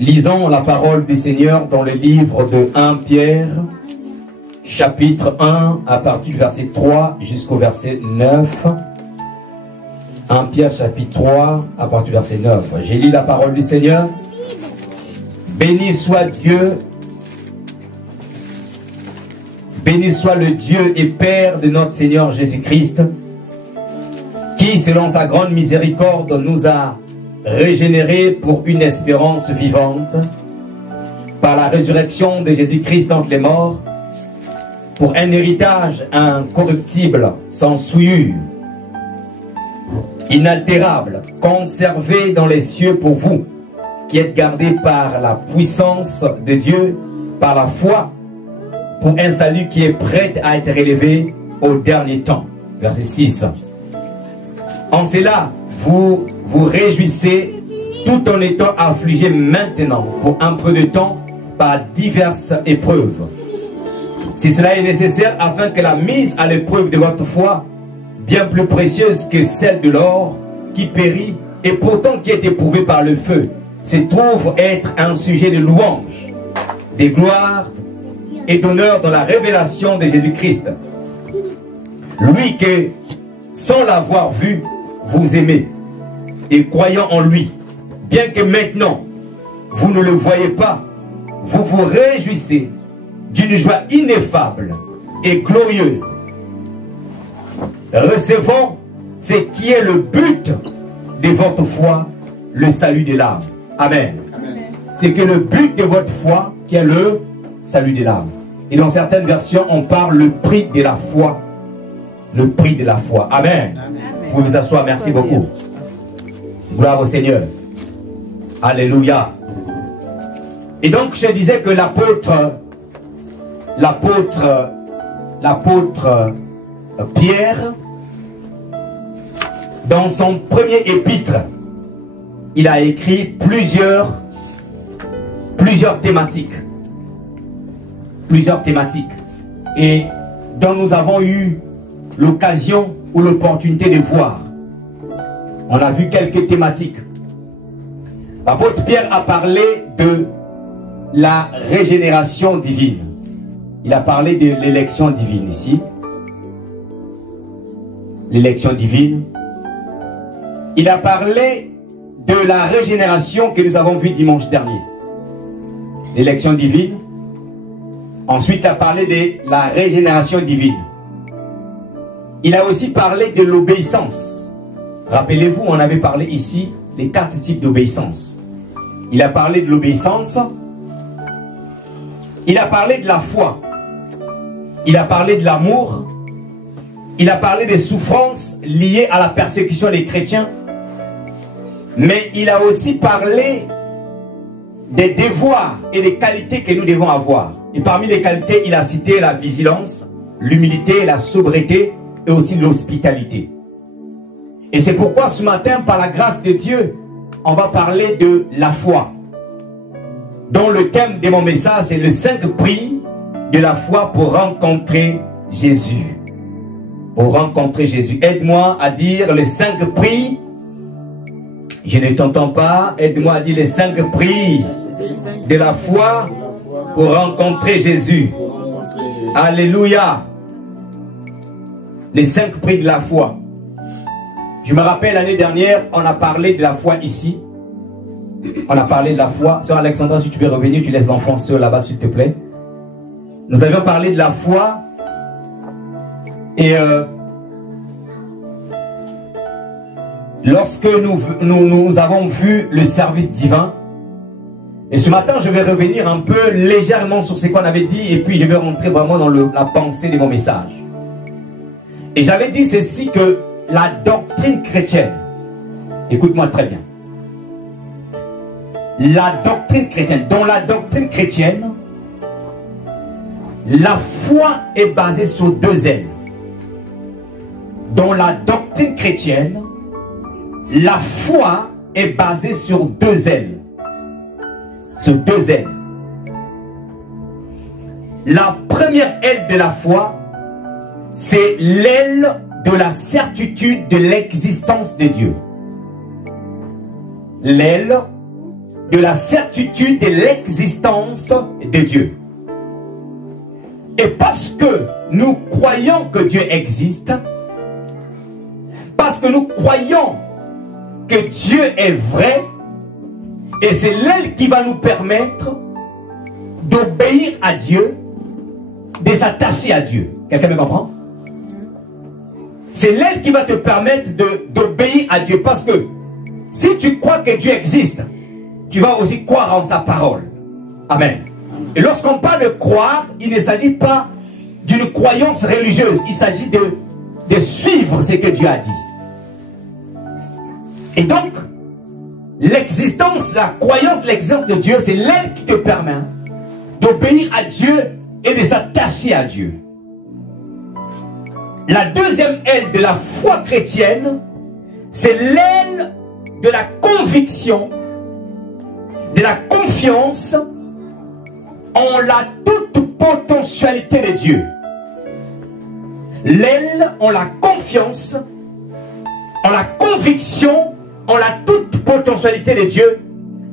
Lisons la parole du Seigneur dans le livre de 1 Pierre, chapitre 1, à partir du verset 3 jusqu'au verset 9. 1 Pierre, chapitre 3, à partir du verset 9. J'ai lu la parole du Seigneur. Béni soit Dieu, béni soit le Dieu et Père de notre Seigneur Jésus-Christ, qui, selon sa grande miséricorde, nous a régénérés pour une espérance vivante, par la résurrection de Jésus-Christ d'entre les morts, pour un héritage incorruptible, sans souillure, inaltérable, conservé dans les cieux pour vous, qui êtes gardés par la puissance de Dieu, par la foi, pour un salut qui est prêt à être élevé au dernier temps. Verset 6. En cela, vous vous réjouissez tout en étant affligés maintenant pour un peu de temps par diverses épreuves. Si cela est nécessaire afin que la mise à l'épreuve de votre foi, bien plus précieuse que celle de l'or qui périt et pourtant qui est éprouvée par le feu, se trouve être un sujet de louange, de gloire et d'honneur dans la révélation de Jésus-Christ. Lui que, sans l'avoir vu, vous aimez, et croyant en lui, bien que maintenant vous ne le voyez pas, vous vous réjouissez d'une joie ineffable et glorieuse, recevant ce qui est le but de votre foi, le salut de l'âme. Amen. C'est que le but de votre foi qui est le salut de l'âme. Et dans certaines versions, on parle le prix de la foi. Le prix de la foi. Amen. Amen. Vous pouvez vous asseoir. Merci beaucoup. Gloire au Seigneur. Alléluia. Et donc, je disais que l'apôtre Pierre, dans son premier épître, il a écrit plusieurs thématiques. Plusieurs thématiques. Et dont nous avons eu l'occasion ou l'opportunité de voir. On a vu quelques thématiques. L'apôtre Pierre a parlé de la régénération divine. Il a parlé de l'élection divine ici. L'élection divine. Il a parlé de la régénération que nous avons vue dimanche dernier. L'élection divine. Ensuite, il a parlé de la régénération divine. Il a aussi parlé de l'obéissance. Rappelez-vous, on avait parlé ici les 4 types d'obéissance. Il a parlé de l'obéissance. Il a parlé de la foi. Il a parlé de l'amour. Il a parlé des souffrances liées à la persécution des chrétiens. Mais il a aussi parlé des devoirs et des qualités que nous devons avoir. Et parmi les qualités, il a cité la vigilance, l'humilité, la sobriété et aussi l'hospitalité. Et c'est pourquoi ce matin, par la grâce de Dieu, on va parler de la foi. Dont le thème de mon message, c'est le 5 prix de la foi pour rencontrer Jésus. Pour rencontrer Jésus. Aide-moi à dire les 5 prix. Je ne t'entends pas. Aide-moi à dire les 5 prix de la foi pour rencontrer Jésus. Alléluia. Les 5 prix de la foi. Je me rappelle l'année dernière, on a parlé de la foi ici. On a parlé de la foi. Sœur Alexandra, si tu peux revenir, tu laisses l'enfant seul là-bas, s'il te plaît. Nous avions parlé de la foi. Et lorsque nous avons vu le service divin, et ce matin, je vais revenir un peu légèrement sur ce qu'on avait dit, et puis je vais rentrer vraiment dans la pensée de mon message. Et j'avais dit ceci, que la doctrine chrétienne, écoute-moi très bien, la doctrine chrétienne, dans la doctrine chrétienne, la foi est basée sur 2 ailes. Dans la doctrine chrétienne, la foi est basée sur 2 ailes. Sur 2 ailes. La première aile de la foi, c'est l'aile de la certitude de l'existence de Dieu. L'aile de la certitude de l'existence de Dieu. Et parce que nous croyons que Dieu existe, parce que nous croyons que Dieu est vrai, et c'est l'aile qui va nous permettre d'obéir à Dieu, de s'attacher à Dieu. Quelqu'un me comprend? C'est l'aile qui va te permettre d'obéir à Dieu. Parce que si tu crois que Dieu existe, tu vas aussi croire en sa parole. Amen. Et lorsqu'on parle de croire, il ne s'agit pas d'une croyance religieuse. Il s'agit de suivre ce que Dieu a dit. Et donc, l'existence, la croyance de l'existence de Dieu, c'est l'aile qui te permet d'obéir à Dieu et de s'attacher à Dieu. La deuxième aile de la foi chrétienne, c'est l'aile de la conviction, de la confiance en la toute potentialité de Dieu. L'aile en la confiance, en la conviction, en la toute potentialité de Dieu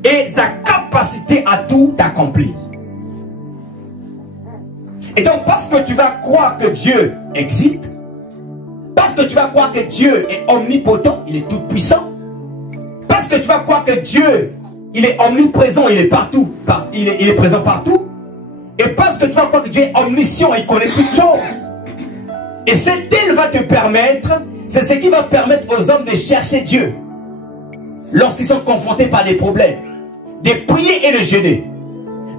et sa capacité à tout accomplir. Et donc, parce que tu vas croire que Dieu existe, parce que tu vas croire que Dieu est omnipotent, il est tout puissant, parce que tu vas croire que Dieu, il est omniprésent, il est partout, il est présent partout, et parce que tu vas croire que Dieu est omniscient, il connaît toutes choses. Et cette aile va te permettre, c'est ce qui va permettre aux hommes de chercher Dieu lorsqu'ils sont confrontés par des problèmes, de prier et de jeûner.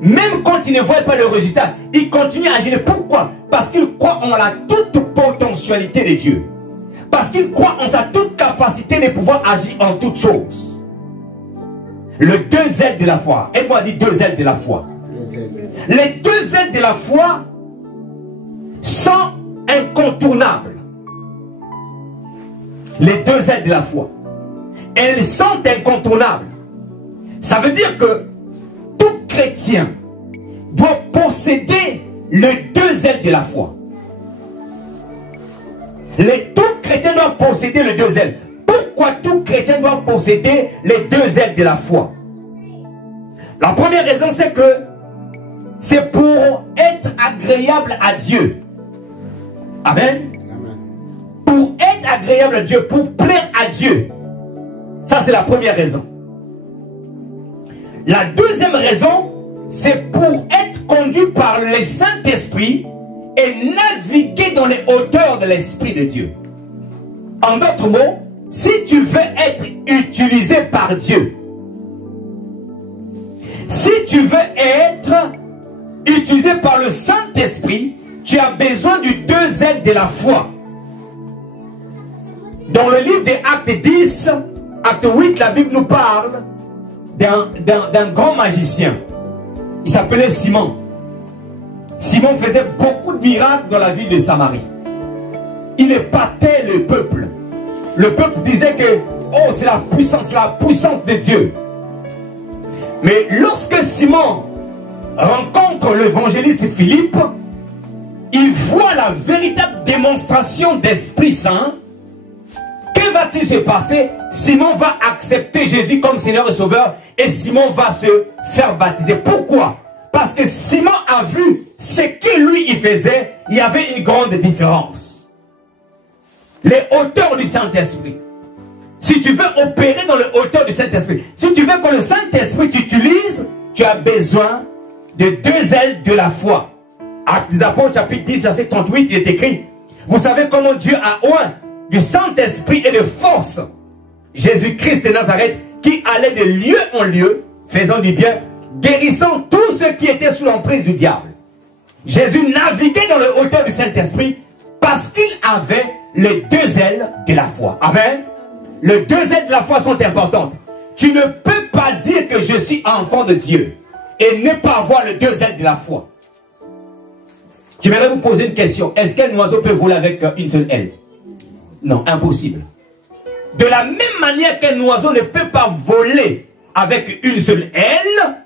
Même quand ils ne voient pas le résultat, ils continuent à jeûner. Pourquoi? Parce qu'ils croient en la toute potentialité de Dieu. Parce qu'ils croient en sa toute capacité de pouvoir agir en toutes choses. Les deux ailes de la foi. Aide-moi dire deux ailes de la foi. Les deux ailes de la foi sont incontournables. Les deux ailes de la foi. Elles sont incontournables. Ça veut dire que tout chrétien doit posséder les deux ailes de la foi. Tout chrétien doit posséder les deux ailes. Pourquoi tout chrétien doit posséder les deux ailes de la foi? La première raison, c'est que c'est pour être agréable à Dieu. Amen. Pour être agréable à Dieu, pour plaire à Dieu. Ça, c'est la première raison. La deuxième raison, c'est pour être conduit par le Saint-Esprit et naviguer dans les hauteurs de l'Esprit de Dieu. En d'autres mots, si tu veux être utilisé par Dieu, si tu veux être utilisé par le Saint-Esprit, tu as besoin du deux ailes de la foi. Dans le livre des Actes 10, Acte 8, la Bible nous parle d'un grand magicien. Il s'appelait Simon. Simon faisait beaucoup de miracles dans la ville de Samarie. Il épatait le peuple. Le peuple disait que, oh, c'est la puissance de Dieu. Mais lorsque Simon rencontre l'évangéliste Philippe, il voit la véritable démonstration d'Esprit Saint. Que va-t-il se passer? Simon va accepter Jésus comme Seigneur et Sauveur et Simon va se faire baptiser. Pourquoi? Parce que Simon a vu ce que lui il faisait, il y avait une grande différence. Les hauteurs du Saint-Esprit. Si tu veux opérer dans les hauteurs du Saint-Esprit, si tu veux que le Saint-Esprit t'utilise, tu as besoin de deux ailes de la foi. Actes des Apôtres, chapitre 10, verset 38, il est écrit: vous savez comment Dieu a oint du Saint-Esprit et de force Jésus-Christ de Nazareth, qui allait de lieu en lieu, faisant du bien, guérissant tous ceux qui étaient sous l'emprise du diable. Jésus naviguait dans le hauteur du Saint-Esprit parce qu'il avait les deux ailes de la foi. Amen. Les deux ailes de la foi sont importantes. Tu ne peux pas dire que je suis enfant de Dieu et ne pas avoir les deux ailes de la foi. J'aimerais vous poser une question. Est-ce qu'un oiseau peut voler avec une seule aile? Non, impossible. De la même manière qu'un oiseau ne peut pas voler avec une seule aile,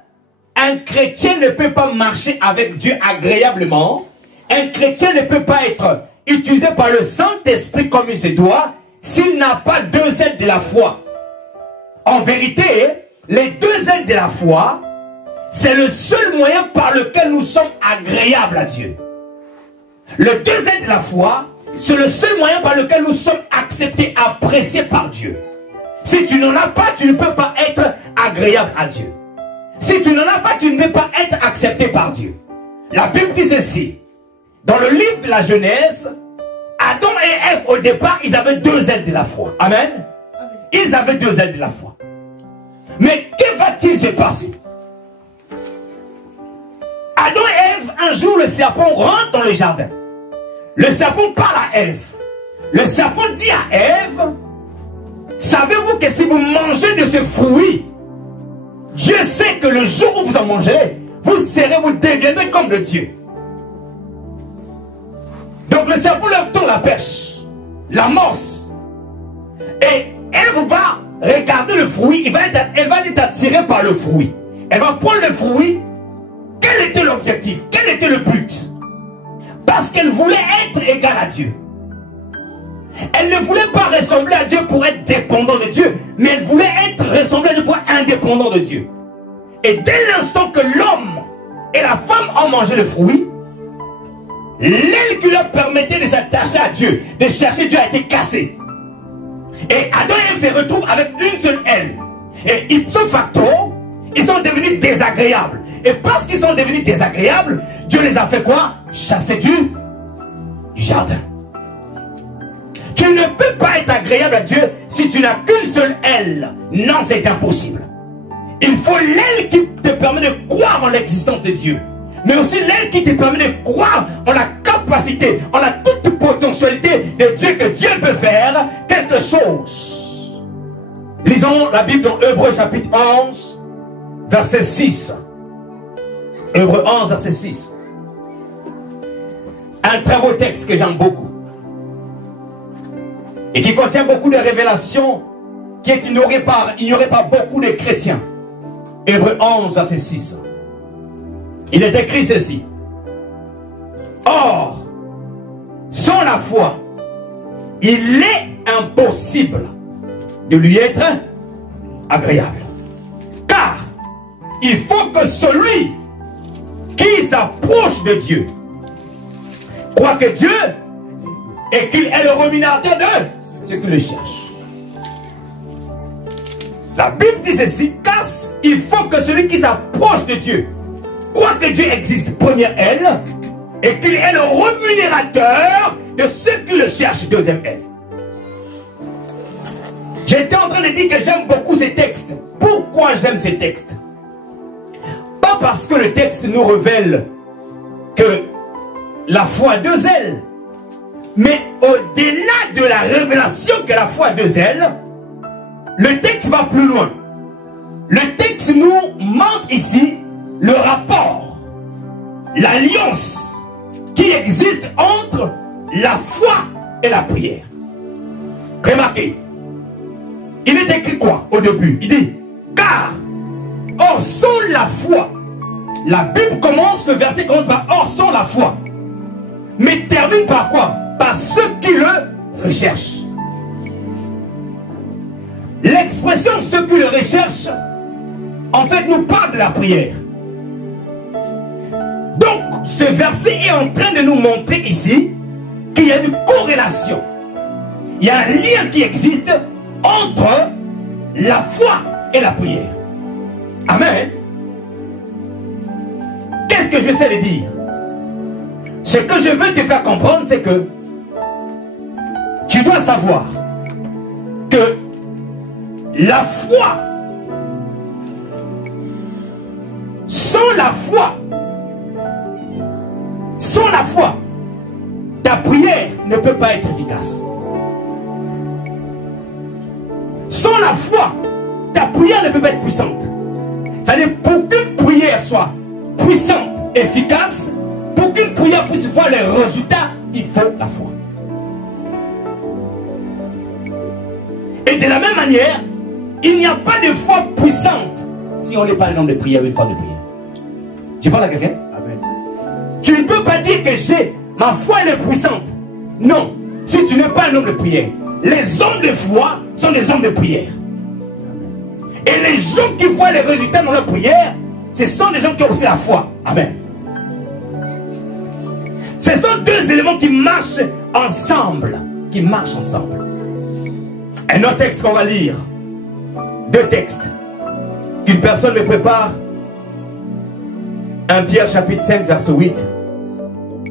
un chrétien ne peut pas marcher avec Dieu agréablement. Un chrétien ne peut pas être utilisé par le Saint-Esprit comme il se doit s'il n'a pas deux ailes de la foi. En vérité, les deux ailes de la foi, c'est le seul moyen par lequel nous sommes agréables à Dieu. Le deux ailes de la foi, c'est le seul moyen par lequel nous sommes acceptés, appréciés par Dieu. Si tu n'en as pas, tu ne peux pas être agréable à Dieu. Si tu n'en as pas, tu ne peux pas être accepté par Dieu. La Bible dit ceci. Dans le livre de la Genèse, Adam et Ève, au départ, ils avaient deux ailes de la foi. Amen. Ils avaient deux ailes de la foi. Mais que va-t-il se passer? Adam et Ève, un jour, le serpent rentre dans le jardin. Le serpent parle à Ève. Le serpent dit à Ève, savez-vous que si vous mangez de ce fruit, Dieu sait que le jour où vous en mangerez, vous deviendrez comme de Dieu. Donc le serpent leur tend la perche, l'amorce. Et Ève va regarder le fruit, elle va être attirée par le fruit. Elle va prendre le fruit. Quel était l'objectif? Quel était le but? Parce qu'elle voulait être égale à Dieu. Elle ne voulait pas ressembler à Dieu pour être dépendant de Dieu, mais elle voulait ressembler à Dieu pour être indépendant de Dieu. Et dès l'instant que l'homme et la femme ont mangé le fruit, l'aile qui leur permettait de s'attacher à Dieu, de chercher Dieu, a été cassée. Et Adam et Ève se retrouvent avec une seule aile. Et ipso facto, ils sont devenus désagréables. Et parce qu'ils sont devenus désagréables, Dieu les a fait quoi? Chasser du jardin. Tu ne peux pas être agréable à Dieu si tu n'as qu'une seule aile. Non, c'est impossible. Il faut l'aile qui te permet de croire en l'existence de Dieu. Mais aussi l'aile qui te permet de croire en la capacité, en la toute potentialité de Dieu, que Dieu peut faire quelque chose. Lisons la Bible dans Hébreux chapitre 11, verset 6. Hébreux 11, verset 6. Un très beau texte que j'aime beaucoup. Et qui contient beaucoup de révélations qu'il n'y aurait pas beaucoup de chrétiens. Hébreux 11, verset 6. Il est écrit ceci. Or, sans la foi, il est impossible de lui être agréable. Car il faut que celui qui s'approche de Dieu croit que Dieu et qu'il est le rémunérateur de ceux qui le cherchent. La Bible dit ceci, car il faut que celui qui s'approche de Dieu croit que Dieu existe, première aile, et qu'il est le rémunérateur de ceux qui le cherchent, deuxième aile. J'étais en train de dire que j'aime beaucoup ces textes. Pourquoi j'aime ces textes? Pas parce que le texte nous révèle que la foi a deux ailes, mais au-delà de la révélation que la foi a deux ailes, le texte va plus loin. Le texte nous montre ici le rapport, l'alliance qui existe entre la foi et la prière. Remarquez, il est écrit quoi au début? Il dit, car, or sans la foi, la Bible commence, le verset commence par or sans la foi, mais termine par quoi? Par ceux qui le recherchent. L'expression ceux qui le recherchent, en fait, nous parle de la prière. Donc, ce verset est en train de nous montrer ici qu'il y a une corrélation. Il y a un lien qui existe entre la foi et la prière. Amen. Qu'est-ce que j'essaie de dire? Ce que je veux te faire comprendre, c'est que tu dois savoir que la foi, sans la foi, ta prière ne peut pas être efficace. Sans la foi, ta prière ne peut pas être puissante. C'est-à-dire, pour qu'une prière soit puissante, efficace, pour qu'une prière puisse voir les résultats, il faut la foi. Et de la même manière, il n'y a pas de foi puissante si on n'est pas un homme de prière ou une femme de prière. Tu parles à quelqu'un? Amen. Tu ne peux pas dire que ma foi elle est puissante. Non, si tu n'es pas un homme de prière. Les hommes de foi sont des hommes de prière. Et les gens qui voient les résultats dans leur prière, ce sont des gens qui ont aussi la foi. Amen. Ce sont deux éléments qui marchent ensemble. Qui marchent ensemble. Un autre texte qu'on va lire. Deux textes. Qu'une personne me prépare. 1 Pierre chapitre 5 verset 8.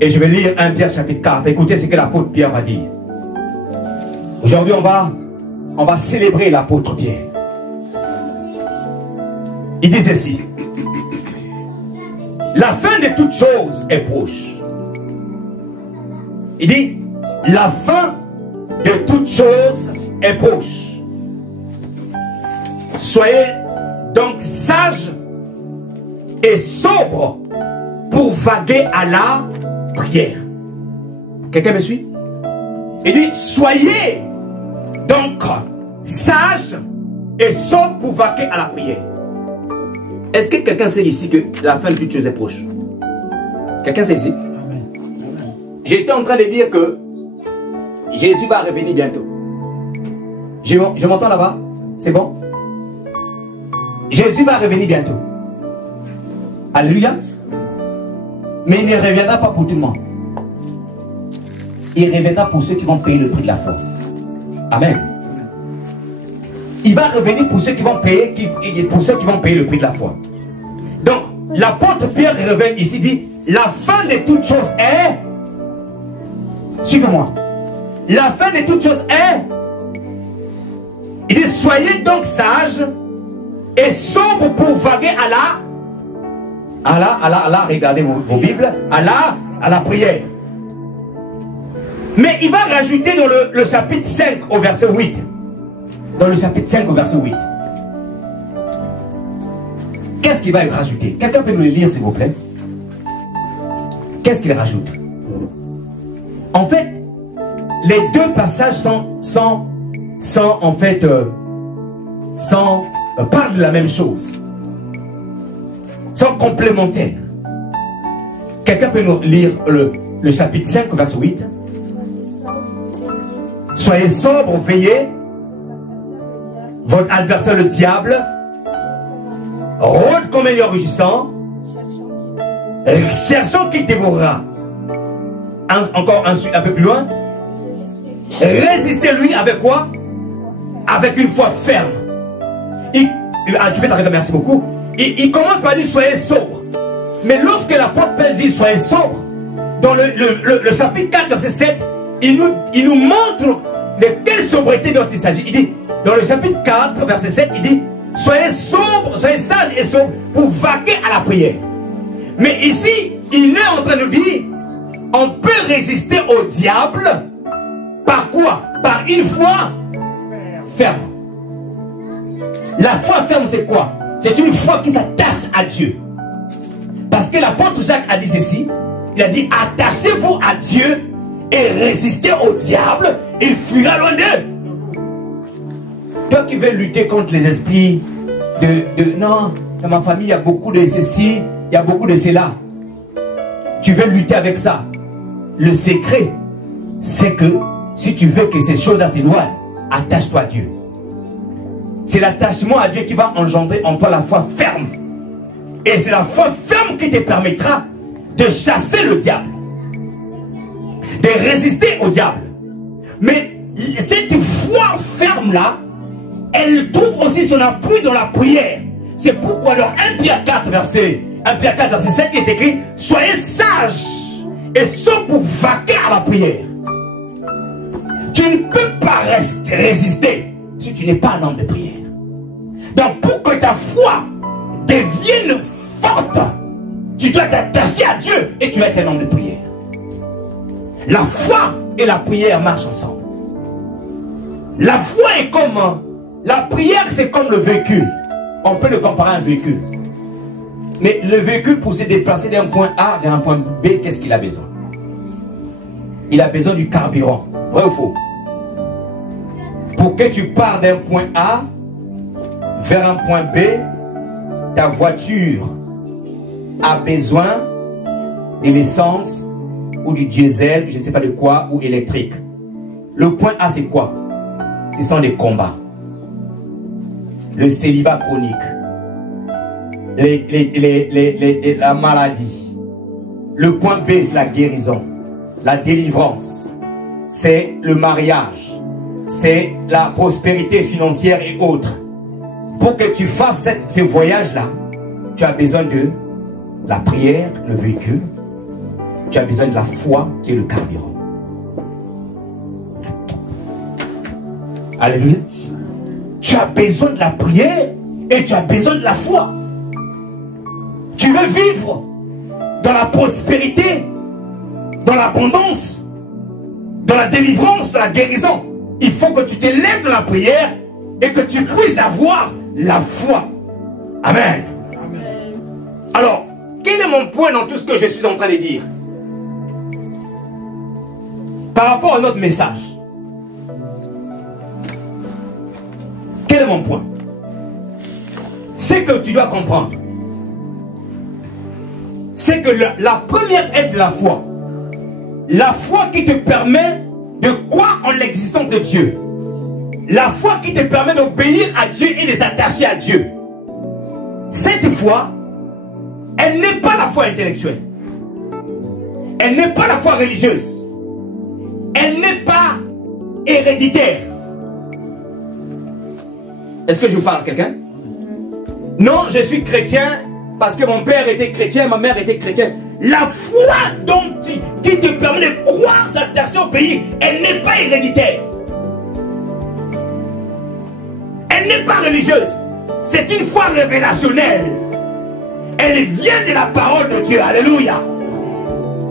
Et je vais lire 1 Pierre chapitre 4. Écoutez ce que l'apôtre Pierre va dire. Aujourd'hui on va célébrer l'apôtre Pierre. Il dit ceci. La fin de toutes choses est proche. Il dit, la fin de toutes choses est proche. Soyez donc sages et sobres pour vaguer à la prière. Quelqu'un me suit? Il dit, soyez donc sages et sobres pour vaguer à la prière. Est-ce que quelqu'un sait ici que la fin de toutes choses est proche? Quelqu'un sait ici? J'étais en train de dire que Jésus va revenir bientôt. Je m'entends là-bas? C'est bon? Jésus va revenir bientôt. Alléluia. Mais il ne reviendra pas pour tout le monde. Il reviendra pour ceux qui vont payer le prix de la foi. Amen. Il va revenir pour ceux qui vont payer, le prix de la foi. Donc, l'apôtre Pierre revient ici, dit, la fin de toutes choses est... Suivez-moi. La fin de toutes choses est... Il dit, soyez donc sages et sobres pour vaguer à la... regardez vos Bibles, à la prière. Mais il va rajouter dans le chapitre 5 au verset 8. Dans le chapitre 5 au verset 8. Qu'est-ce qu'il va rajouter? Quelqu'un peut nous le lire s'il vous plaît? Qu'est-ce qu'il rajoute? En fait, les deux passages parlent de la même chose. Sont complémentaires. Quelqu'un peut nous lire le chapitre 5 verset 8? Soyez sobres, veillez. Votre adversaire le diable rôde comme un lion rugissant, cherchant qui dévorera. Encore un peu plus loin. Résistez-lui avec quoi? Avec une foi ferme. Tu peux t'arrêter, merci beaucoup. Il commence par dire soyez sobres. Mais lorsque l'apôtre Paul dit soyez sobres, dans le chapitre 4 verset 7, il nous montre de quelle sobriété dont il s'agit. Il dit, dans le chapitre 4 verset 7, il dit, soyez sobres, soyez sages et sobres pour vaquer à la prière. Mais ici, il est en train de nous dire, on peut résister au diable par quoi? Par une foi ferme. La foi ferme, c'est quoi? C'est une foi qui s'attache à Dieu. Parce que l'apôtre Jacques a dit ceci. Il a dit, attachez-vous à Dieu et résistez au diable, il fuira loin d'eux. Toi qui veux lutter contre les esprits non, dans ma famille, il y a beaucoup de ceci, il y a beaucoup de cela. Tu veux lutter avec ça. Le secret, c'est que si tu veux que ces choses-là s'éloignent, attache-toi à Dieu. C'est l'attachement à Dieu qui va engendrer en toi la foi ferme. Et c'est la foi ferme qui te permettra de chasser le diable. De résister au diable. Mais cette foi ferme-là, elle trouve aussi son appui dans la prière. C'est pourquoi dans 1 Pierre 4 verset 7, il est écrit, soyez sages et sobres pour vaquer à la prière. Tu ne peux pas résister si tu n'es pas un homme de prière. Donc pour que ta foi devienne forte, tu dois t'attacher à Dieu et tu dois être un homme de prière. La foi et la prière marchent ensemble. La foi est comme... La prière, c'est comme le véhicule. On peut le comparer à un véhicule. Mais le véhicule, pour se déplacer d'un point A vers un point B, qu'est-ce qu'il a besoin? Il a besoin du carburant. Vrai ou faux? Pour que tu pars d'un point A vers un point B, ta voiture a besoin de l'essence ou du diesel, je ne sais pas de quoi, ou électrique. Le point A, c'est quoi? Ce sont des combats. le célibat chronique, la maladie. Le point B, c'est la guérison, la délivrance, c'est le mariage, c'est la prospérité financière et autres. Pour que tu fasses ce voyage-là, tu as besoin de la prière, le véhicule. Tu as besoin de la foi qui est le carburant. Alléluia. Tu as besoin de la prière et tu as besoin de la foi. Tu veux vivre dans la prospérité, dans l'abondance, dans la délivrance, dans la guérison. Il faut que tu te lèves de la prière et que tu puisses avoir la foi. Amen. Amen. Alors, quel est mon point dans tout ce que je suis en train de dire? Par rapport à notre message, quel est mon point? C'est que tu dois comprendre. C'est que la première aide de la foi qui te permet de croire en l'existence de Dieu, la foi qui te permet d'obéir à Dieu et de s'attacher à Dieu, cette foi, elle n'est pas la foi intellectuelle, elle n'est pas la foi religieuse, elle n'est pas héréditaire. Est-ce que je vous parle à quelqu'un? Non, je suis chrétien parce que mon père était chrétien, ma mère était chrétienne. La foi qui te permet de croire, s'attacher au pays, elle n'est pas héréditaire. Elle n'est pas religieuse. C'est une foi révélationnelle. Elle vient de la parole de Dieu. Alléluia.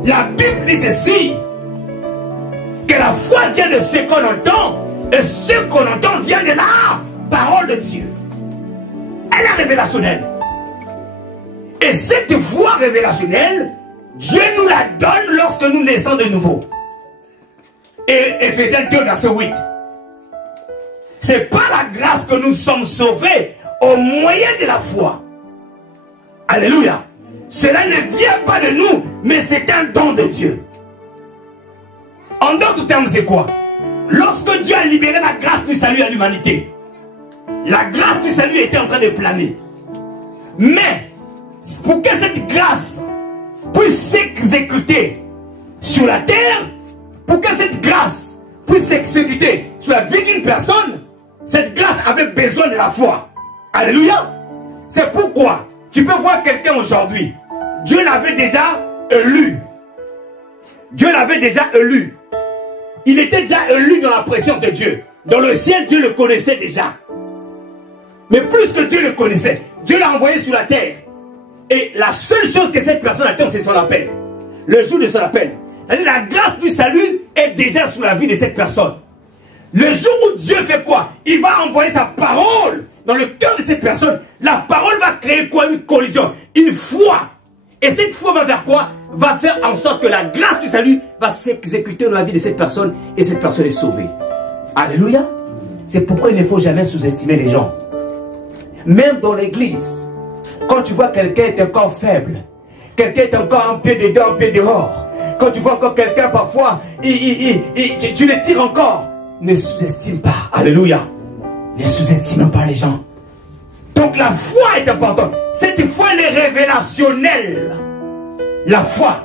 La Bible dit ceci, que la foi vient de ce qu'on entend, et ce qu'on entend vient de la parole de Dieu. Elle est révélationnelle. Et cette foi révélationnelle, Dieu nous la donne lorsque nous naissons de nouveau. Et Ephésiens 2, verset 8. C'est par la grâce que nous sommes sauvés au moyen de la foi. Alléluia. Cela ne vient pas de nous, mais c'est un don de Dieu. En d'autres termes, c'est quoi? Lorsque Dieu a libéré la grâce du salut à l'humanité, la grâce du salut était en train de planer. Mais, pour que cette grâce puisse s'exécuter sur la terre, pour que cette grâce puisse s'exécuter sur la vie d'une personne, cette grâce avait besoin de la foi. Alléluia. C'est pourquoi tu peux voir quelqu'un aujourd'hui, Dieu l'avait déjà élu. Dieu l'avait déjà élu. Il était déjà élu dans la présence de Dieu. Dans le ciel, Dieu le connaissait déjà. Mais plus que Dieu le connaissait, Dieu l'a envoyé sur la terre. Et la seule chose que cette personne attend, c'est son appel. Le jour de son appel. C'est-à-dire la grâce du salut est déjà sur la vie de cette personne. Le jour où Dieu fait quoi? Il va envoyer sa parole dans le cœur de cette personne. La parole va créer quoi? Une collision, une foi. Et cette foi va faire quoi? Va faire en sorte que la grâce du salut va s'exécuter dans la vie de cette personne et cette personne est sauvée. Alléluia. C'est pourquoi il ne faut jamais sous-estimer les gens. Même dans l'église, quand tu vois quelqu'un est encore faible, quelqu'un est encore un pied dedans, un pied dehors, quand tu vois encore quelqu'un parfois, tu le tires encore, ne sous-estime pas. Alléluia. Ne sous-estime pas les gens. Donc la foi est importante. Cette foi, elle est révélationnelle. La foi.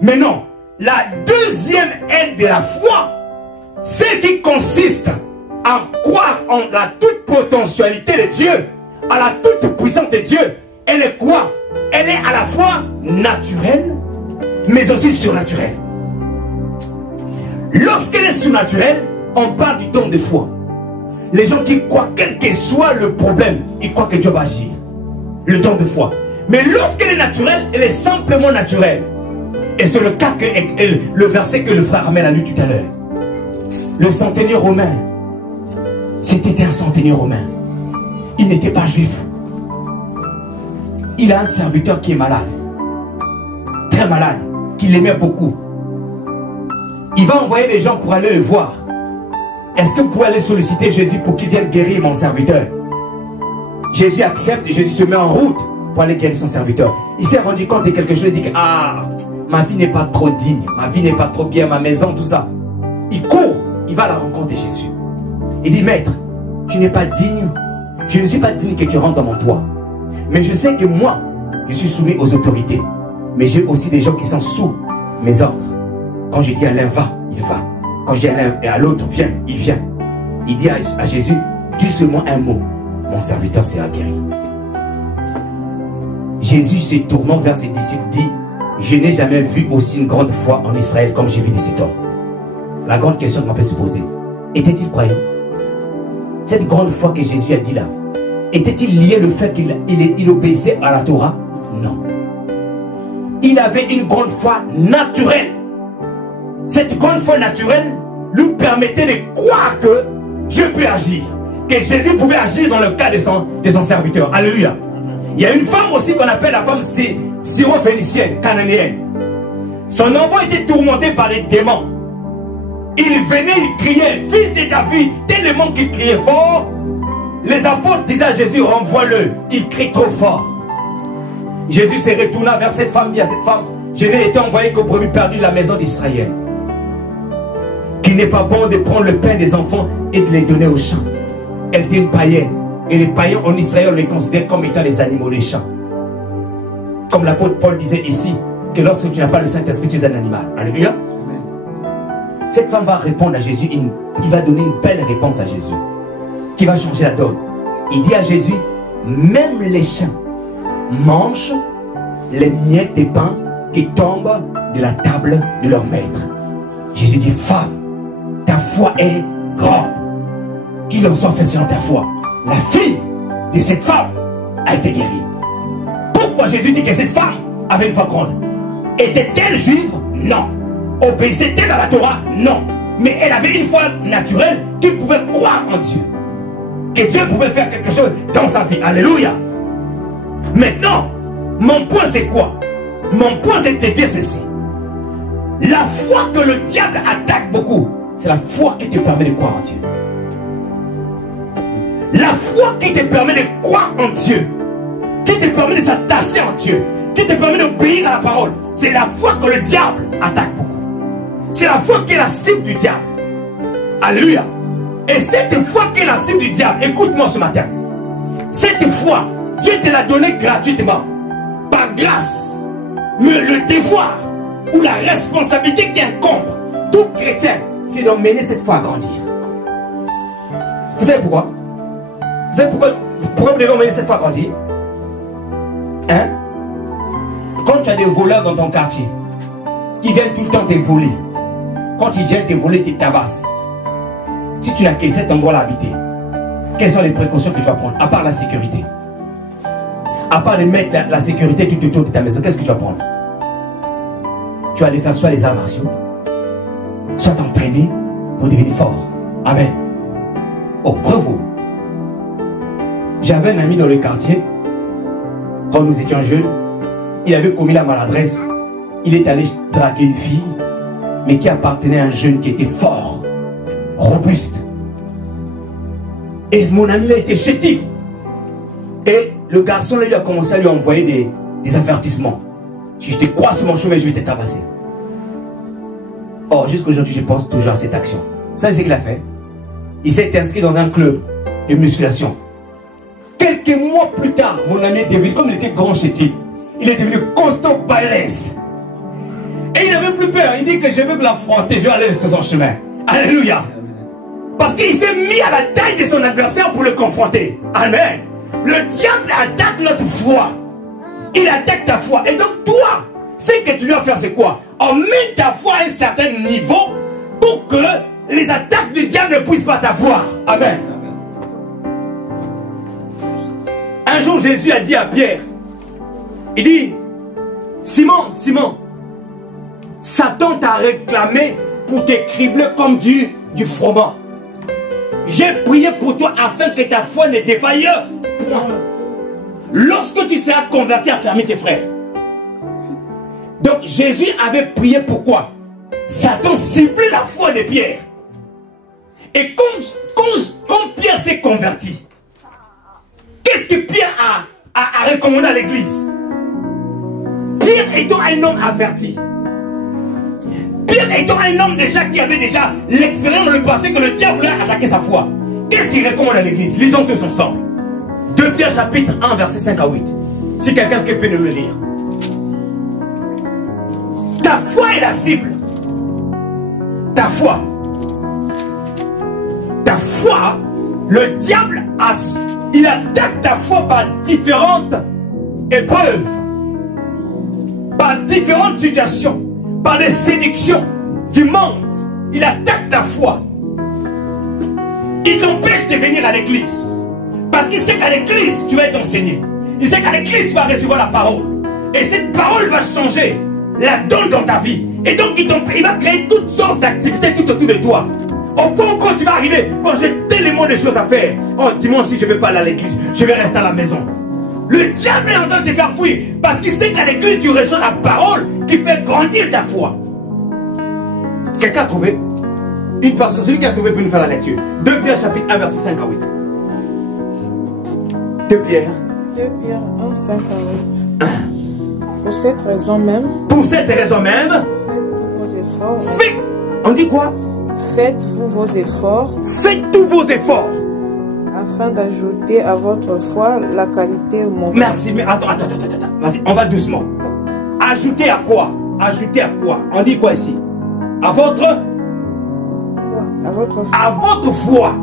Mais non, la deuxième aide de la foi, celle qui consiste à croire en la toute potentialité de Dieu, à la toute puissance de Dieu, elle est quoi? Elle est à la fois naturelle, mais aussi surnaturelle. Lorsqu'elle est surnaturelle, on parle du don de foi. Les gens qui croient, quel que soit le problème, ils croient que Dieu va agir. Le don de foi. Mais lorsqu'elle est naturelle, elle est simplement naturelle. Et c'est le cas que le verset que le frère Amel a lu tout à l'heure. Le centenier romain, c'était un centenier romain. Il n'était pas juif. Il a un serviteur qui est malade. Très malade. Qui l'aimait beaucoup. Il va envoyer les gens pour aller le voir. Est-ce que vous pouvez aller solliciter Jésus pour qu'il vienne guérir mon serviteur? Jésus accepte, Jésus se met en route pour aller guérir son serviteur. Il s'est rendu compte de quelque chose, il dit que, ah, ma vie n'est pas trop digne, ma vie n'est pas trop bien, ma maison, tout ça. Il court, il va à la rencontre de Jésus. Il dit, maître, tu n'es pas digne, je ne suis pas digne que tu rentres dans mon toit. Mais je sais que moi, je suis soumis aux autorités. Mais j'ai aussi des gens qui sont sous mes ordres. Quand je dis à l'un va, il va. Quand je dis à l'un et à l'autre viens, il vient. Il dit à Jésus, dis seulement un mot, mon serviteur sera guéri. Jésus se tournant vers ses disciples dit, je n'ai jamais vu aussi une grande foi en Israël comme j'ai vu de cet homme. La grande question qu'on peut se poser, était-il croyant? Cette grande foi que Jésus a dit là, était-il lié au fait qu'il obéissait à la Torah? Non. Il avait une grande foi naturelle. Cette grande foi naturelle lui permettait de croire que Dieu peut agir, que Jésus pouvait agir dans le cas de son serviteur. Alléluia. Il y a une femme aussi qu'on appelle la femme syro-phénicienne, cananéenne. Son enfant était tourmenté par les démons. Il venait, il criait, fils de David, tellement qu'il criait fort. Les apôtres disaient à Jésus, renvoie-le, il crie trop fort. Jésus se retourna vers cette femme, dit à cette femme, je n'ai été envoyé qu'au brebis perdu de la maison d'Israël. Qu'il n'est pas bon de prendre le pain des enfants et de les donner aux champs. Elle était une païenne. Et les païens en Israël, on les considère comme étant les animaux des champs. Comme l'apôtre Paul disait ici, que lorsque tu n'as pas le Saint-Esprit, tu es un animal. Alléluia. Cette femme va répondre à Jésus, il va donner une belle réponse à Jésus, qui va changer la donne. Il dit à Jésus, même les chiens mangent les miettes de pain qui tombent de la table de leur maître. Jésus dit, femme, ta foi est grande. Qu'il en soit fait selon ta foi. La fille de cette femme a été guérie. Pourquoi Jésus dit que cette femme avait une foi grande? Était-elle juive? Non. Obéissait-elle à la Torah? Non. Mais elle avait une foi naturelle qui pouvait croire en Dieu. Que Dieu pouvait faire quelque chose dans sa vie. Alléluia. Maintenant, mon point c'est quoi? Mon point c'est de te dire ceci. La foi que le diable attaque beaucoup, c'est la foi qui te permet de croire en Dieu. La foi qui te permet de croire en Dieu, qui te permet de s'attacher en Dieu, qui te permet d'obéir à la parole, c'est la foi que le diable attaque beaucoup. C'est la foi qui est la cible du diable. Alléluia. Et cette foi qui est la cible du diable, écoute-moi ce matin. Cette foi, Dieu te l'a donnée gratuitement, par grâce. Mais le devoir ou la responsabilité qui incombe tout chrétien, c'est d'emmener cette foi à grandir. Vous savez pourquoi? Vous savez pourquoi vous devez emmener cette foi à grandir? Hein? Quand tu as des voleurs dans ton quartier qui viennent tout le temps te voler, quand ils viennent te voler, tu tabasses. Si tu n'as que cet endroit-là habité, quelles sont les précautions que tu vas prendre? À part la sécurité, à part de mettre la sécurité tout autour de ta maison, qu'est-ce que tu vas prendre? Tu vas aller faire soit les arts martiaux, soit t'entraîner pour devenir fort. Amen. Oh, bravo. J'avais un ami dans le quartier, quand nous étions jeunes, il avait commis la maladresse. Il est allé draguer une fille, mais qui appartenait à un jeune qui était fort, robuste. Et mon ami là était chétif. Et le garçon là, lui a commencé à lui envoyer des avertissements. Si je te crois sur mon chemin, je vais te tabasser. Or, jusqu'aujourd'hui, je pense toujours à cette action. Ça, c'est ce qu'il a fait. Il s'est inscrit dans un club de musculation. Quelques mois plus tard, mon ami est devenu, comme il était grand chétif, il est devenu costaud balèze. Et il n'avait plus peur. Il dit que je veux l'affronter, je vais aller sur son chemin. Alléluia. Parce qu'il s'est mis à la taille de son adversaire pour le confronter. Amen. Le diable attaque notre foi. Il attaque ta foi. Et donc toi, ce que tu dois faire, c'est quoi? Emmène ta foi à un certain niveau pour que les attaques du diable ne puissent pas t'avoir. Amen. Un jour, Jésus a dit à Pierre, il dit, Simon, Simon, Satan t'a réclamé pour te cribler comme du froment. J'ai prié pour toi afin que ta foi ne défaille point. Lorsque tu seras converti, à fermer tes frères. Donc Jésus avait prié pourquoi? Satan ciblait la foi de Pierre. Et quand Pierre s'est converti, qu'est-ce que Pierre a recommandé à l'église? Pierre étant un homme averti, Pierre étant un homme déjà qui avait déjà l'expérience dans le passé que le diable voulait attaquer sa foi, qu'est-ce qu'il recommande à l'église? Lisons tous ensemble. 2 Pierre chapitre 1, verset 5 à 8. Si quelqu'un peut nous le lire. Ta foi est la cible. Ta foi. Ta foi, le diable, il attaque ta foi par différentes épreuves, par différentes situations, par des séductions du monde. Il attaque ta foi. Il t'empêche de venir à l'église. Parce qu'il sait qu'à l'église, tu vas être enseigné. Il sait qu'à l'église, tu vas recevoir la parole. Et cette parole va changer la donne dans ta vie. Et donc, il va créer toutes sortes d'activités tout autour de toi. Au point où quand tu vas arriver, bon, j'ai tellement de choses à faire. Oh, dimanche, si je ne vais pas aller à l'église, je vais rester à la maison. Le diable est en train de te faire fuir. Parce qu'il sait qu'à l'église, tu reçois la parole qui fait grandir ta foi. Quelqu'un a trouvé? Une personne, celui qui a trouvé pour nous faire la lecture. 2 Pierre chapitre 1, verset 5 à 8. 2 Pierre 1, 5 à 8. Pour cette raison même. Pour cette raison même. Faites tous vos efforts. On dit quoi? Faites-vous vos efforts. Faites tous vos efforts. Afin d'ajouter à votre foi la qualité morale. Merci, mais attends. Vas-y, on va doucement. Ajouter à quoi? Ajouter à quoi? On dit quoi ici? À votre foi. À votre foi.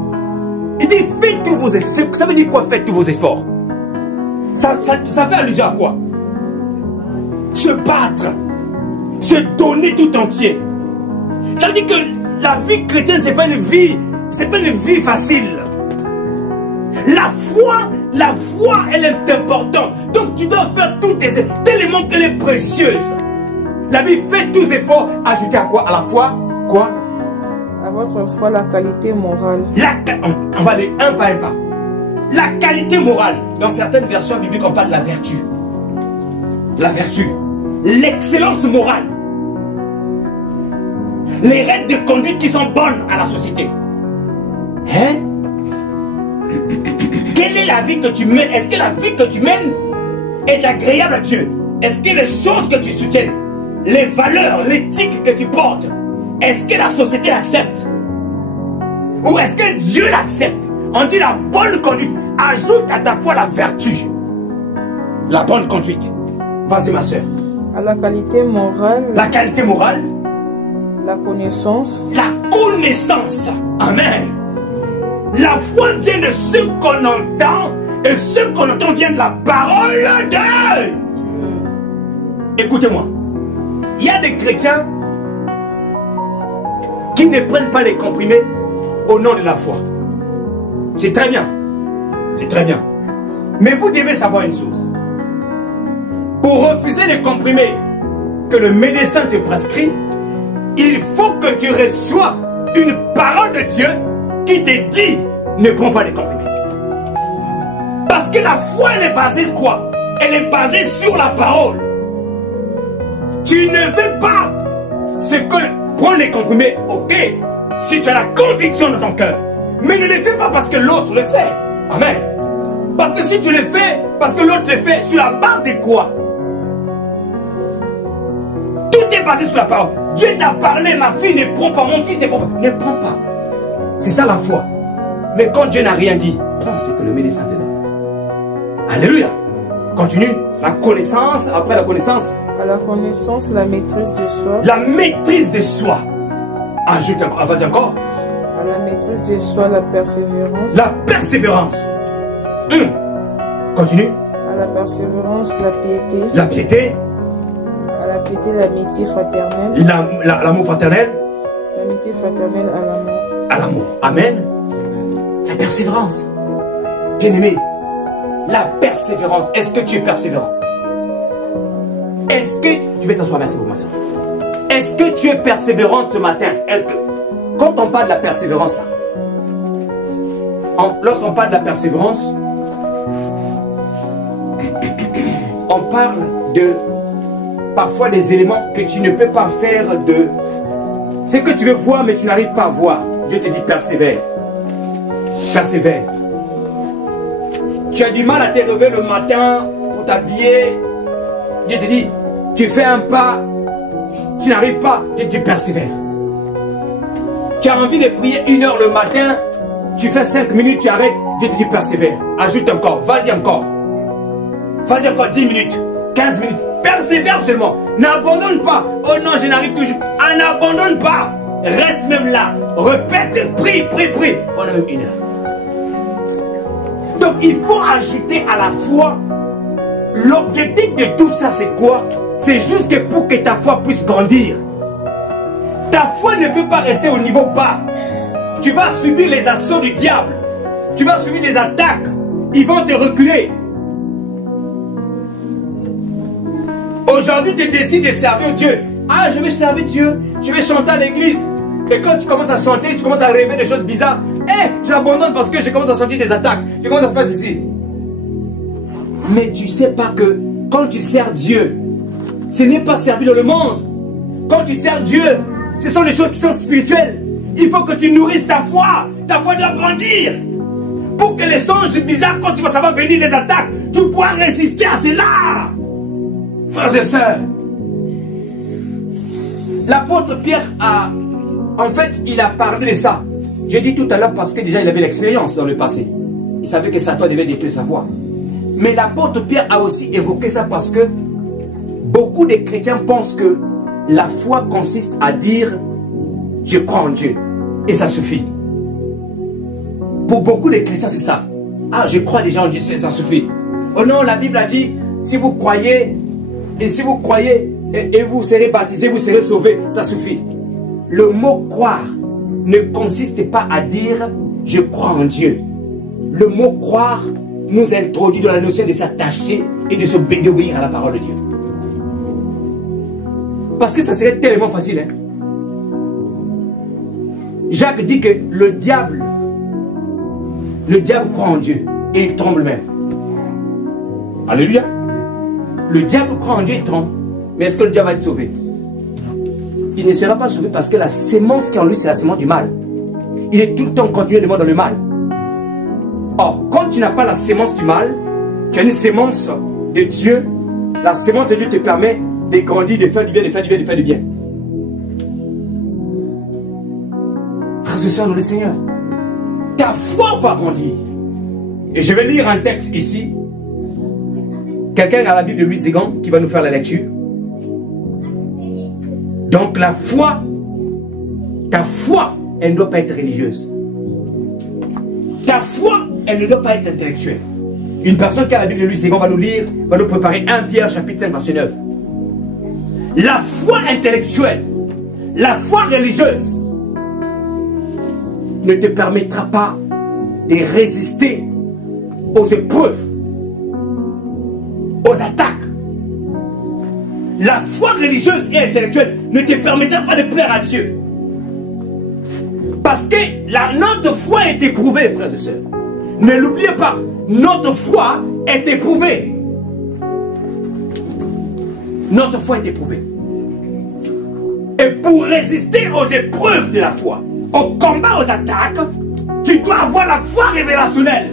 Il dit faites tous vos efforts. Ça veut dire quoi, faites tous vos efforts? Ça fait allusion à quoi? Se battre. Se donner tout entier. Ça veut dire que la vie chrétienne, c'est pas une vie facile. La foi, elle est importante. Donc tu dois faire tous tes efforts, tellement qu'elle est précieuse. La Bible fait tous les efforts, ajouter à quoi? À la foi, quoi? À votre foi, la qualité morale. On va aller un pas. La qualité morale. Dans certaines versions bibliques, on parle de la vertu. La vertu. L'excellence morale. Les règles de conduite qui sont bonnes à la société. Hein? Quelle est la vie que tu mènes? Est-ce que la vie que tu mènes est agréable à Dieu? Est-ce que les choses que tu soutiens, les valeurs, l'éthique que tu portes, est-ce que la société l'accepte? Ou est-ce que Dieu l'accepte? On dit la bonne conduite. Ajoute à ta foi la vertu. La bonne conduite. Vas-y ma soeur. À la qualité morale. La qualité morale. La connaissance. La connaissance. Amen. La foi vient de ce qu'on entend. Et ce qu'on entend vient de la parole de Dieu. Écoutez-moi. Il y a des chrétiens qui ne prennent pas les comprimés au nom de la foi. C'est très bien. C'est très bien. Mais vous devez savoir une chose. Pour refuser les comprimés que le médecin te prescrit, il faut que tu reçois une parole de Dieu qui te dit ne prends pas les comprimés. Parce que la foi, elle est basée sur quoi? Elle est basée sur la parole. Tu ne veux pas ce que prendre les comprimés, ok, si tu as la conviction dans ton cœur. Mais ne les fais pas parce que l'autre le fait. Amen. Parce que si tu le fais, parce que l'autre le fait, sur la base de quoi? Tout est basé sur la parole. Dieu t'a parlé, ma fille ne prend pas, mon fils ne prend pas. Ne prends pas. C'est ça la foi. Mais quand Dieu n'a rien dit, prends ce que le médecin te donne. Alléluia. Continue. La connaissance, après la connaissance. À la connaissance, la maîtrise de soi. La maîtrise de soi. Ajoute encore, vas-y encore. À la maîtrise de soi, la persévérance. La persévérance. Continue. À la persévérance, la piété. La piété. À la piété, l'amitié fraternelle. L'amour fraternel. L'amitié fraternelle à l'amour. À l'amour. Amen. La persévérance. Bien-aimé. La persévérance. Est-ce que tu es persévérant? Est-ce que... Tu vais t'asseoir, merci beaucoup, ma soeur. Est-ce que tu es persévérante ce matin? Est-ce que... Quand on parle de la persévérance, là, lorsqu'on parle de la persévérance, on parle de parfois des éléments que tu ne peux pas faire de... C'est que tu veux voir mais tu n'arrives pas à voir. Dieu te dit persévère. Persévère. Tu as du mal à te lever le matin pour t'habiller. Dieu te dit, tu fais un pas, tu n'arrives pas, Dieu te dit persévère. Tu as envie de prier 1 heure le matin, tu fais 5 minutes, tu arrêtes. Dieu te dit persévère. Ajoute encore. Vas-y encore. Vas-y encore 10 minutes. 15 minutes. Persévère seulement. N'abandonne pas. Oh non, je n'arrive toujours. Ah, n'abandonne pas. Reste même là. Répète. Prie, prie, prie. Pendant même 1 heure. Donc, il faut ajouter à la foi. L'objectif de tout ça, c'est quoi? C'est juste que pour que ta foi puisse grandir. Ta foi ne peut pas rester au niveau bas. Tu vas subir les assauts du diable. Tu vas subir les attaques. Ils vont te reculer. Aujourd'hui, tu décides de servir Dieu. Ah, je vais servir Dieu. Je vais chanter à l'église. Et quand tu commences à chanter, tu commences à rêver des choses bizarres. Eh, j'abandonne parce que je commence à sentir des attaques. Je commence à faire ceci. Mais tu ne sais pas que quand tu sers Dieu, ce n'est pas servir le monde. Quand tu sers Dieu, ce sont des choses qui sont spirituelles. Il faut que tu nourrisses ta foi. Ta foi doit grandir. Pour que les songes bizarres, quand tu vas savoir venir les attaques, tu pourras résister à cela. Frères et sœurs, l'apôtre Pierre a, en fait, il a parlé de ça. J'ai dit tout à l'heure parce que déjà il avait l'expérience dans le passé. Il savait que Satan devait détruire sa foi. Mais l'apôtre Pierre a aussi évoqué ça parce que beaucoup de chrétiens pensent que la foi consiste à dire « je crois en Dieu » et ça suffit. Pour beaucoup de chrétiens, c'est ça. Ah, je crois déjà en Dieu, ça suffit. Oh non, la Bible a dit, si vous croyez, et vous serez baptisés, vous serez sauvés, ça suffit. Le mot croire ne consiste pas à dire, je crois en Dieu. Le mot croire nous introduit dans la notion de s'attacher et de s'obéir à la parole de Dieu. Parce que ça serait tellement facile. Hein? Jacques dit que le diable croit en Dieu et il tremble même. Alléluia. Le diable croit en Dieu et il tremble. Mais est-ce que le diable va être sauvé? Il ne sera pas sauvé parce que la sémence qui est en lui, c'est la sémence du mal. Il est tout le temps continuellement dans le mal. Or, quand tu n'as pas la sémence du mal, tu as une sémence de Dieu. La sémence de Dieu te permet de grandir, de faire du bien, de faire du bien, de faire du bien. Frères et sœurs, nous le Seigneur, ta foi va grandir. Et je vais lire un texte ici. Quelqu'un a la Bible de Louis Zégan qui va nous faire la lecture. Donc la foi, ta foi, elle ne doit pas être religieuse. Ta foi, elle ne doit pas être intellectuelle. Une personne qui a la Bible de Louis Zégan va nous lire, va nous préparer 1 Pierre chapitre 5 verset 9. La foi intellectuelle, la foi religieuse ne te permettra pas de résister aux épreuves, aux attaques. La foi religieuse et intellectuelle ne te permettra pas de plaire à Dieu. Parce que notre foi est éprouvée, frères et sœurs. Ne l'oubliez pas, notre foi est éprouvée. Notre foi est éprouvée. Et pour résister aux épreuves de la foi, au combat, aux attaques, tu dois avoir la foi révélationnelle.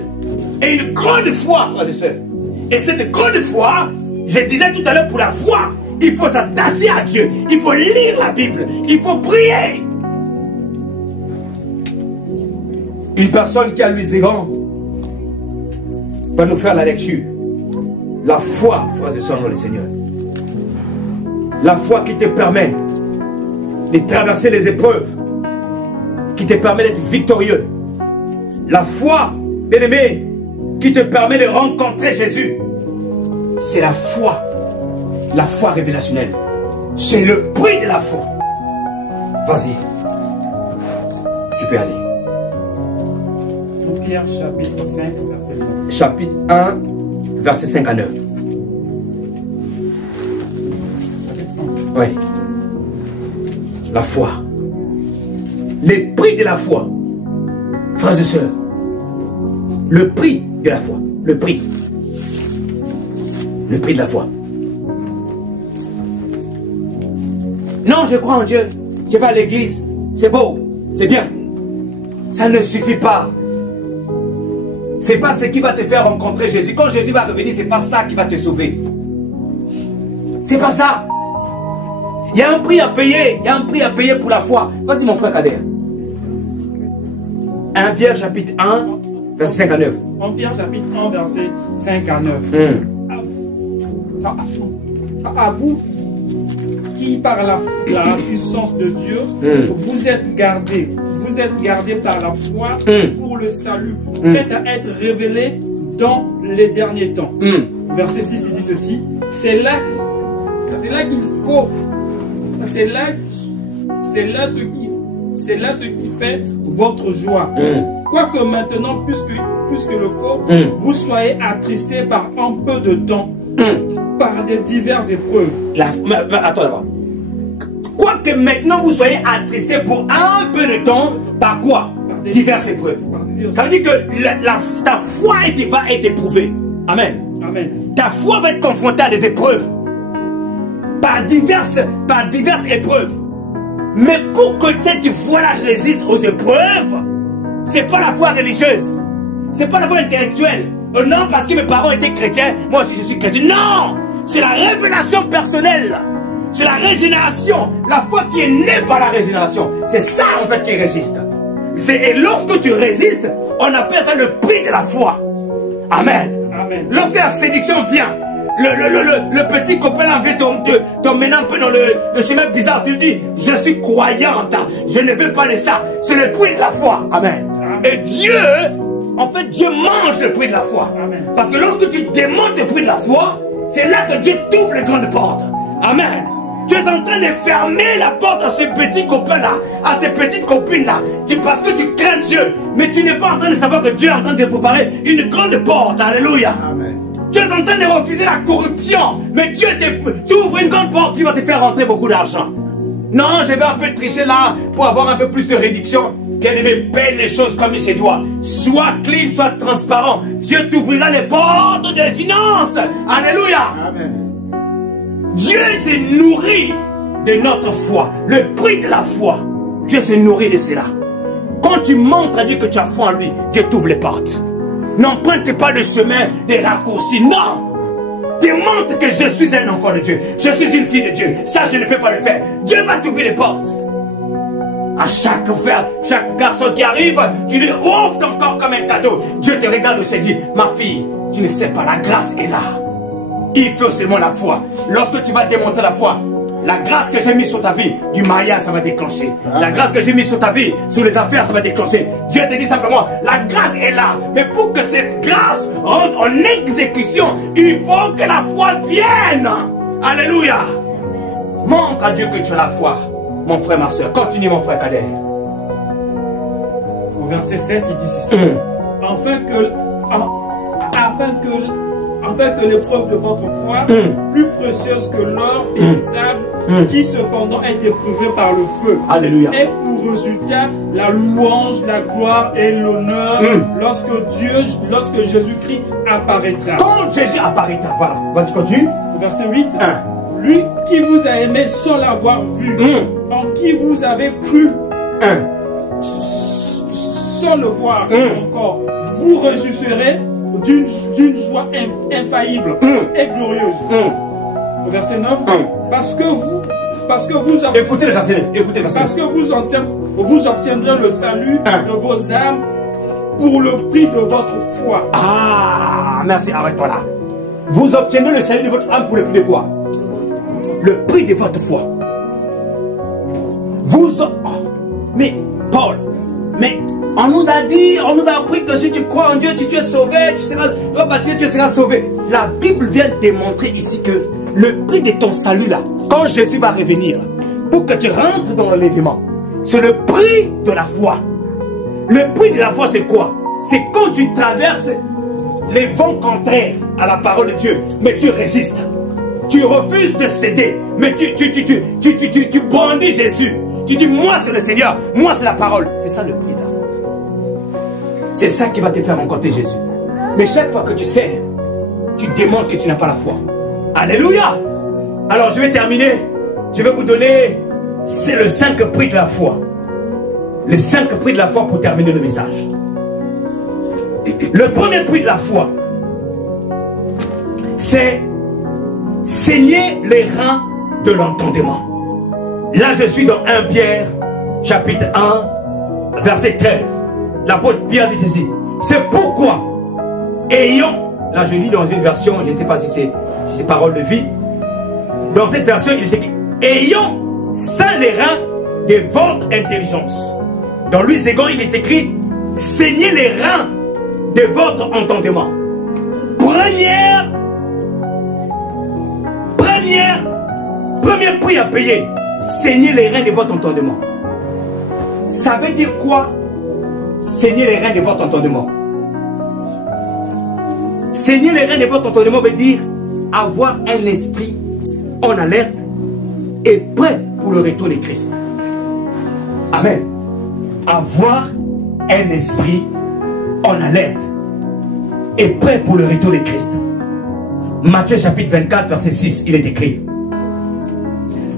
Et une grande foi, frères et sœurs. Et cette grande foi, je disais tout à l'heure, pour la foi, il faut s'attacher à Dieu. Il faut lire la Bible. Il faut prier. Une personne qui a Louis Zégan va nous faire la lecture. La foi, frères et sœurs dans le Seigneur. La foi qui te permet de traverser les épreuves. Qui te permet d'être victorieux. La foi, bien-aimé, qui te permet de rencontrer Jésus. C'est la foi révélationnelle. C'est le prix de la foi. Vas-y. Tu peux aller. Pierre chapitre 5, verset 9. Chapitre 1, verset 5 à 9. Oui. La foi. Les prix de la foi. Frères et sœurs. Le prix de la foi. Le prix. Le prix de la foi. Non, je crois en Dieu. Je vais à l'église. C'est beau. C'est bien. Ça ne suffit pas. C'est pas ce qui va te faire rencontrer Jésus. Quand Jésus va revenir, c'est pas ça qui va te sauver. C'est pas ça. Il y a un prix à payer. Il y a un prix à payer pour la foi. Vas-y mon frère Kader. 1 Pierre chapitre 1, Verset 5 à 9. En Pierre chapitre 1, verset 5 à 9. À vous qui par la puissance de Dieu, vous êtes gardés par la foi pour le salut, prêt à être révélé dans les derniers temps. Verset 6, il dit ceci, c'est là qu'il faut, c'est là ce qui fait votre joie. Quoique maintenant, plus que le faut, vous soyez attristés par un peu de temps, par des diverses épreuves. Attends d'abord. Quoique maintenant vous soyez attristés pour un peu de temps, par quoi? Diverses épreuves. Ça veut dire que ta foi va être éprouvée. Amen. Amen. Ta foi va être confrontée à des épreuves. Par diverses épreuves. Mais pour que cette foi-là résiste aux épreuves, c'est pas la foi religieuse. C'est pas la foi intellectuelle. Non, parce que mes parents étaient chrétiens, moi aussi je suis chrétien. Non! C'est la révélation personnelle. C'est la régénération. La foi qui est née par la régénération. C'est ça en fait qui résiste. Et lorsque tu résistes, on appelle ça le prix de la foi. Amen. Amen. Lorsque la séduction vient, le petit copain là vient t'emmener un peu dans le chemin bizarre. Tu lui dis, je suis croyante, je ne veux pas de ça. C'est le prix de la foi. Amen. Amen. Et Dieu, en fait, Dieu mange le prix de la foi. Amen. Parce que lorsque tu démontes le prix de la foi, c'est là que Dieu t'ouvre les grandes portes. Amen. Tu es en train de fermer la porte à ces petits copains-là, à ces petites copines-là. Parce que tu crains Dieu. Mais tu n'es pas en train de savoir que Dieu est en train de préparer une grande porte. Alléluia. Amen. Tu es en train de refuser la corruption. Mais Dieu t'ouvre une grande porte qui va te faire rentrer beaucoup d'argent. Non, je vais un peu tricher là pour avoir un peu plus de réduction. Bien-aimé, paye les choses comme il se doit. Sois clean, sois transparent. Dieu t'ouvrira les portes des finances. Alléluia. Amen. Dieu s'est nourri de notre foi. Le prix de la foi. Dieu s'est nourri de cela. Quand tu montres à Dieu que tu as foi en lui, Dieu t'ouvre les portes. N'emprunte pas le chemin des raccourcis. Non. Démontre que je suis un enfant de Dieu. Je suis une fille de Dieu. Ça, je ne peux pas le faire. Dieu va t'ouvrir les portes. À chaque garçon qui arrive, tu lui ouvres ton corps comme un cadeau. Dieu te regarde et se dit, ma fille, tu ne sais pas, la grâce est là. Il faut seulement la foi. Lorsque tu vas démontrer la foi, la grâce que j'ai mise sur ta vie, du mariage, ça va déclencher. La grâce que j'ai mise sur ta vie, sur les affaires, ça va déclencher. Dieu te dit simplement, la grâce est là. Mais pour que cette grâce rentre en exécution, il faut que la foi vienne. Alléluia. Montre à Dieu que tu as la foi. Mon frère, ma soeur, continue mon frère Kader. Au verset 7, il dit ceci. Afin que l'épreuve de votre foi, plus précieuse que l'or périsable, qui cependant est éprouvée par le feu, Alléluia, ait pour résultat la louange, la gloire et l'honneur lorsque Jésus-Christ apparaîtra. Quand Jésus apparaîtra, voilà, vas-y continue. Au verset 8, lui qui vous a aimé sans l'avoir vu, en qui vous avez cru, sans le voir encore, vous réjouirez d'une joie infaillible et glorieuse. Au verset 9, parce que vous avez, écoutez le verset 9, écoutez le verset 9. Parce que vous obtiendrez le salut de vos âmes pour le prix de votre foi. Ah, merci, arrête-toi là. Vous obtiendrez le salut de votre âme pour le prix de quoi? Le prix de votre foi. Mais Paul, mais on nous a dit, on nous a appris que si tu crois en Dieu, si tu es sauvé, tu seras sauvé. La Bible vient démontrer ici que le prix de ton salut là, quand Jésus va revenir, pour que tu rentres dans l'enlèvement, c'est le prix de la foi. Le prix de la foi, c'est quoi? C'est quand tu traverses les vents contraires à la parole de Dieu, mais tu résistes. Tu refuses de céder, mais tu brandis Jésus. Tu dis, moi c'est le Seigneur, moi c'est la parole. C'est ça le prix de la foi. C'est ça qui va te faire rencontrer Jésus. Mais chaque fois que tu cèdes, tu démontres que tu n'as pas la foi. Alléluia. Alors je vais terminer. Je vais vous donner, c'est le 5 prix de la foi. Les 5 prix de la foi pour terminer le message. Le premier prix de la foi, c'est saigner les reins de l'entendement. Là, je suis dans 1 Pierre, chapitre 1, verset 13. L'apôtre Pierre dit ceci. C'est pourquoi, ayant, là je lis dans une version, je ne sais pas si c'est parole de vie, dans cette version il est écrit, ayant saint les reins de votre intelligence. Dans Louis II il est écrit, saignez les reins de votre entendement. Premier prix à payer, saignez les reins de votre entendement. Ça veut dire quoi? Saignez les reins de votre entendement. Saignez les reins de votre entendement veut dire avoir un esprit en alerte et prêt pour le retour de Christ. Amen. Avoir un esprit en alerte et prêt pour le retour de Christ. Matthieu chapitre 24 verset 6, il est écrit: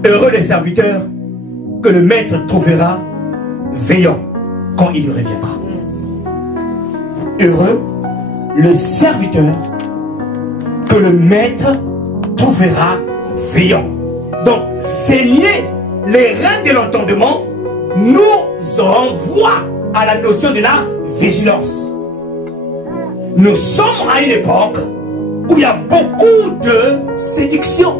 heureux les serviteurs que le maître trouvera veillant quand il reviendra. Heureux le serviteur que le maître trouvera veillant. Donc, saigner les reins de l'entendement nous renvoie à la notion de la vigilance. Nous sommes à une époque où il y a beaucoup de séduction.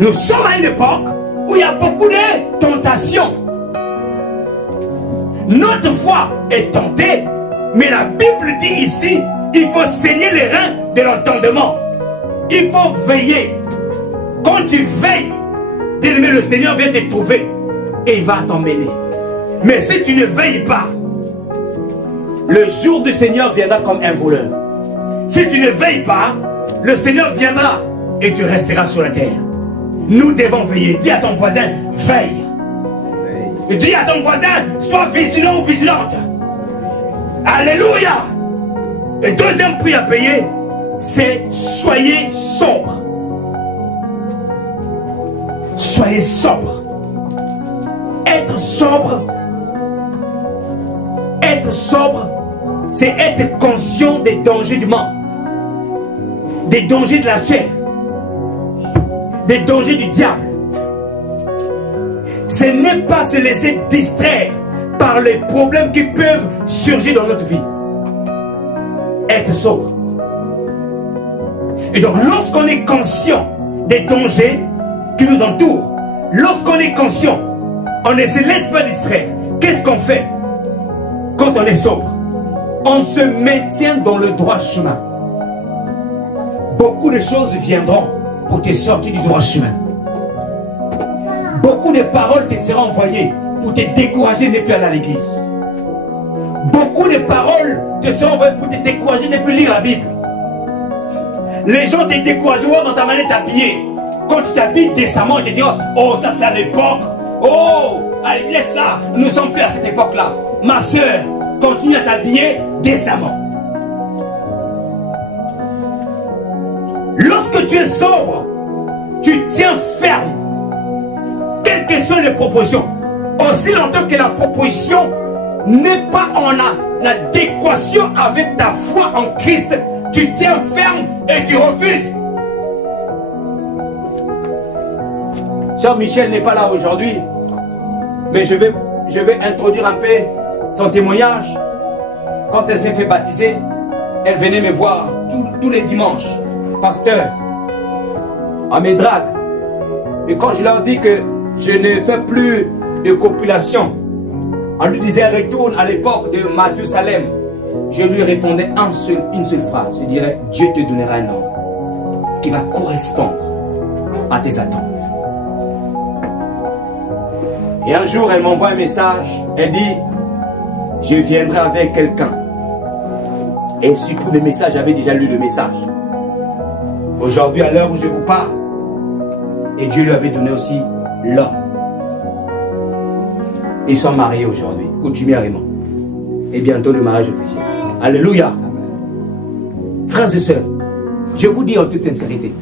Nous sommes à une époque où il y a beaucoup de tentations. Notre foi est tentée, mais la Bible dit ici, il faut saigner les reins de l'entendement. Il faut veiller. Quand tu veilles, bien-aimé, le Seigneur vient te trouver et il va t'emmener. Mais si tu ne veilles pas, le jour du Seigneur viendra comme un voleur. Si tu ne veilles pas, le Seigneur viendra et tu resteras sur la terre. Nous devons veiller. Dis à ton voisin, veille. Dis à ton voisin, sois vigilant ou vigilante. Alléluia. Le deuxième prix à payer, c'est soyez sobre. Soyez sobre. Être sobre, c'est être conscient des dangers du monde, des dangers de la chair, des dangers du diable. Ce n'est pas se laisser distraire par les problèmes qui peuvent surgir dans notre vie. Être sobre. Et donc, lorsqu'on est conscient des dangers qui nous entourent, lorsqu'on est conscient, on ne se laisse pas distraire. Qu'est-ce qu'on fait quand on est sobre? On se maintient dans le droit chemin. Beaucoup de choses viendront pour te sortir du droit chemin. Beaucoup de paroles te seront envoyées pour te décourager de ne plus aller à l'église. Beaucoup de paroles te seront envoyées pour te décourager de ne plus lire la Bible. Les gens te décourageront dans ta manière de t'habiller. Quand tu t'habilles décemment, ils te diront, oh ça c'est à l'époque. Oh, allez laisse ça, nous ne sommes plus à cette époque-là. Ma soeur, continue à t'habiller décemment. Lorsque tu es sobre, tu tiens ferme. Quelles que soient les propositions, aussi longtemps que la proposition n'est pas en adéquation avec ta foi en Christ, tu tiens ferme et tu refuses. Sœur Michel n'est pas là aujourd'hui, mais je vais introduire un peu son témoignage. Quand elle s'est fait baptiser, elle venait me voir tous les dimanches. Pasteur, à mes dragues. Et quand je leur dis que je ne fais plus de copulation, on lui disait retourne à l'époque de Mathusalem. Je lui répondais une seule phrase. Je dirais, Dieu te donnera un homme qui va correspondre à tes attentes. Et un jour, elle m'envoie un message. Elle dit, je viendrai avec quelqu'un. Et surtout, le message, j'avais déjà lu le message. Aujourd'hui, à l'heure où je vous parle, et Dieu lui avait donné aussi l'homme. Ils sont mariés aujourd'hui, coutumièrement. Et bientôt le mariage officiel. Alléluia. Frères et sœurs, je vous dis en toute sincérité,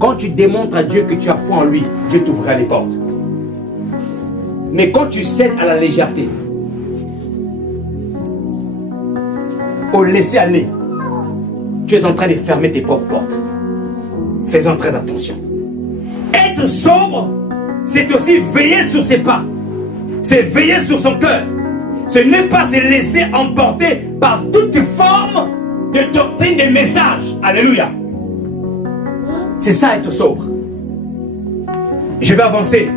quand tu démontres à Dieu que tu as foi en lui, Dieu t'ouvrira les portes. Mais quand tu cèdes à la légèreté, au laisser aller, tu es en train de fermer tes propres portes. Faisons très attention. Être sobre, c'est aussi veiller sur ses pas. C'est veiller sur son cœur. Ce n'est pas se laisser emporter par toute forme de doctrine, de message. Alléluia. C'est ça être sobre. Je vais avancer.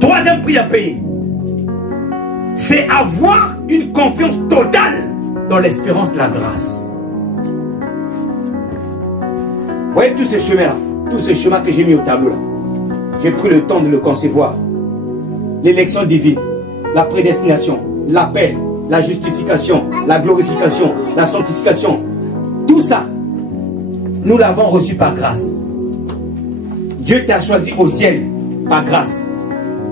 Troisième prix à payer. C'est avoir une confiance totale dans l'espérance de la grâce. Vous voyez tous ces chemins-là, tous ces chemins que j'ai mis au tableau là. J'ai pris le temps de le concevoir. L'élection divine, la prédestination, l'appel, la justification, la glorification, la sanctification. Tout ça, nous l'avons reçu par grâce. Dieu t'a choisi au ciel par grâce.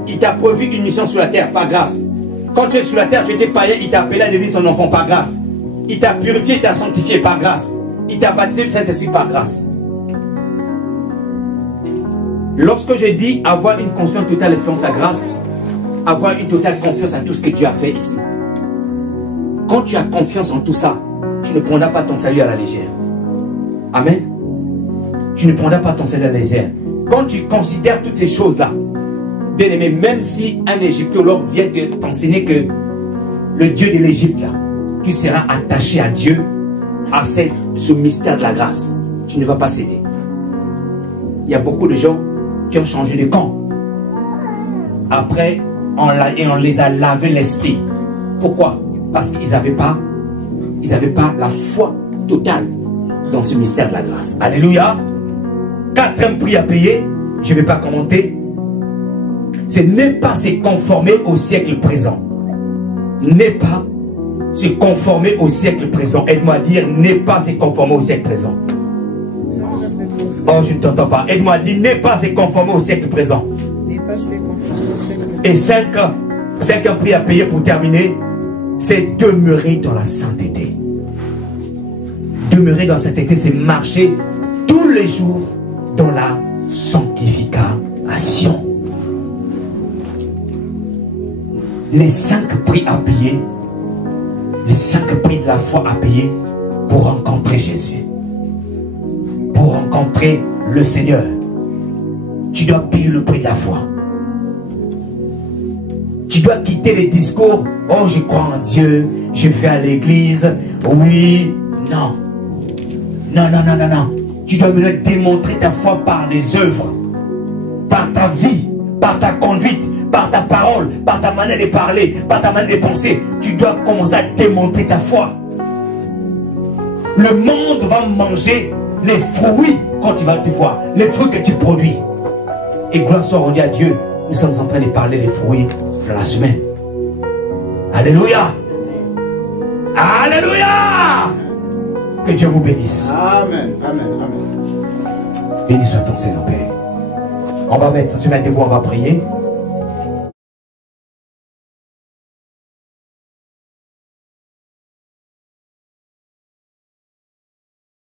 Il t'a prévu une mission sur la terre par grâce. Quand tu es sur la terre, tu étais païen, il t'a appelé à devenir son enfant par grâce. Il t'a purifié, il t'a sanctifié par grâce. Il t'a baptisé du Saint-Esprit par grâce. Lorsque je dis avoir une conscience totale d'espérance de la grâce, avoir une totale confiance en tout ce que Dieu a fait ici. Quand tu as confiance en tout ça, tu ne prendras pas ton salut à la légère. Amen. Tu ne prendras pas ton salut à la légère. Quand tu considères toutes ces choses-là, bien aimé, même si un égyptologue vient de t'enseigner que le Dieu de l'Égypte, là, tu seras attaché à Dieu, à ce mystère de la grâce. Tu ne vas pas céder. Il y a beaucoup de gens qui ont changé de camp. Après, on les a lavé l'esprit. Pourquoi? Parce qu'ils n'avaient pas la foi totale dans ce mystère de la grâce. Alléluia. Quatrième prix à payer, je ne vais pas commenter. Ce n'est pas se conformer au siècle présent. N'est pas se conformer au siècle présent. Aide-moi à dire, n'est pas se conformer au siècle présent. Oh, je ne t'entends pas. Aide-moi à dire, n'est pas se conformer au siècle présent. Et cinquième prix à payer pour terminer, c'est demeurer dans la sainteté. Demeurer dans la sainteté, c'est marcher tous les jours dans la sanctification. Les 5 prix à payer, les 5 prix de la foi à payer pour rencontrer Jésus, pour rencontrer le Seigneur. Tu dois payer le prix de la foi. Tu dois quitter les discours. Oh, je crois en Dieu, je vais à l'église. Oui, non. Non, non, non, non, non. Tu dois me démontrer ta foi par les œuvres, par ta vie, par ta conduite, par ta parole, par ta manière de parler, par ta manière de penser. Tu dois commencer à démontrer ta foi. Le monde va manger les fruits quand tu vas te voir, les fruits que tu produis. Et gloire soit rendue à Dieu. Nous sommes en train de parler des fruits de la semaine. Alléluia. Alléluia. Que Dieu vous bénisse. Amen. Amen. Amen. Béni soit ton Seigneur Père. On va mettre, se mettre debout, on va prier.